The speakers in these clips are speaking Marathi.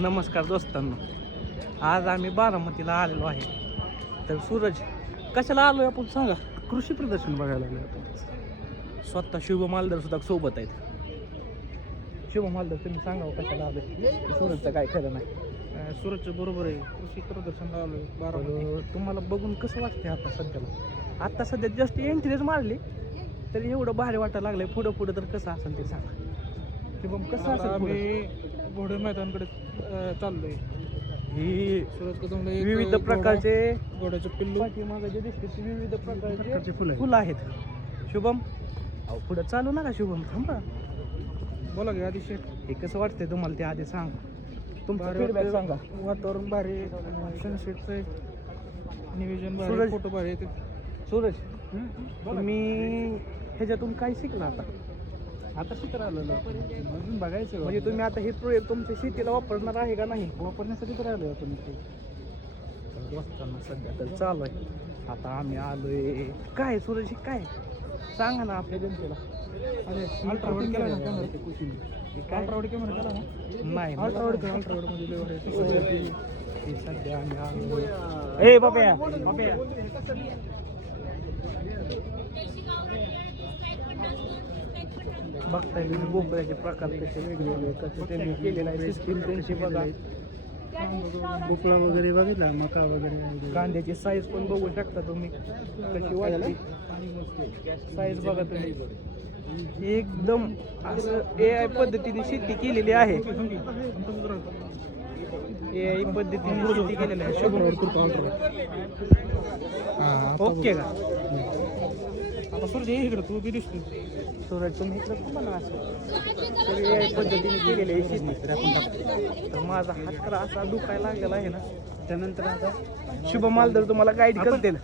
नमस्कार दोस्तांनो, आज आम्ही बारामतीला आलेलो आहे. तर सूरज, कशाला आलोय आपण सांगा? कृषी प्रदर्शन बघायला आलो आपण. स्वतः शुभ मालदार सुद्धा सोबत आहेत. शुभ मालदार, तुम्ही सांगावं कशाला आलोय? सूरजचं काय खरं नाही. सूरजचं बरोबर आहे, कृषी प्रदर्शनला आलोय तर तुम्हाला बघून कसं वाटतंय आता सध्याला? आता सध्या जस्ट एंट्रीच मारली तरी एवढं भारी वाटायला लागलंय. पुढं पुढं तर कसं असेल ते सांगा. शुभम, कसं असेल? आम्ही घोडे मैदानाकडे चाललोय. ही सूरज कदमला विविध प्रकारचे घोड्याचे पिल्लू पाठीमागे जे दिसते ते विविध प्रकारचे फुलं फुलं आहेत. शुभम, अहो पुढं चालू नका शुभम, थांबा. बोला की आधी शेट. हे कसं वाटतंय तुम्हाला ते आधी सांगा. तुमचं भारी फीडबॅक वाटतंय. सांगा. वातावरण भारी, सनसेटचं नियोजन भारी, सूरज. फोटो भारी येते. सूरज, तुम्ही ह्याच्यातून काय शिकला आता? आता शिकायला आलेलो अजून बघायचं म्हणजे तुम्ही आता हे प्रोजेक्ट तुमच्या शेतीला वापरणार आहे का नाही? वापरण्यासाठी तर आलोय आपण इथे. वाचताना सध्या तर चालू आहे. आता आम्ही आलोय काय सूरज, हे काय सांगा ना आपल्या जनतेला. अरे अल्ट्रावाईड केला ना कॅमेरा? हे काय अल्ट्रावाईड कॅमेरा केला ना? नाही अल्ट्रावाईड कर, अल्ट्रावाईड मध्ये लय भारी येते. हे सध्या आम्ही आलोय. ए बाब्या, बाब्या, बघताय तुम्ही भोपळ्याचे प्रकार कसे वेगवेगळे, कसे त्यांनी केलेलं आहे सिस्टीम त्यांची बघा. भोपळा वगैरे बघितला, मका वगैरे. कांद्याची साईज पण बघू शकता तुम्ही कशी वाटते. साईज बघा तुम्ही, एकदम असं AI पद्धतीने शेती केलेली आहे. AI पद्धतीने शेती केलेली आहे. ओके का? आता सूर्य ये इकडे, तू बी दिसतो. सूरज, तुम्ही इकडं थांबा ना. असं तर AI पद्धतीने केलेली आहे शेती. तर माझा हात तर असा दुखायला लागलेला आहे ना. त्यानंतर आता शुभ मालदार तुम्हाला गाईड करतील.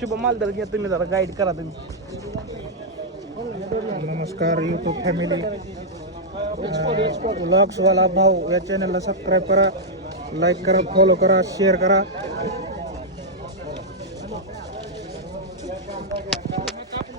शुभ मालदार घ्या तुम्ही, जरा गाईड करा तुम्ही. नमस्कार यूट्यूब फॅमिली, व्लॉग्सवाला भाऊ या चॅनलला सबस्क्राईब करा, लाईक करा, फॉलो करा, शेअर करा.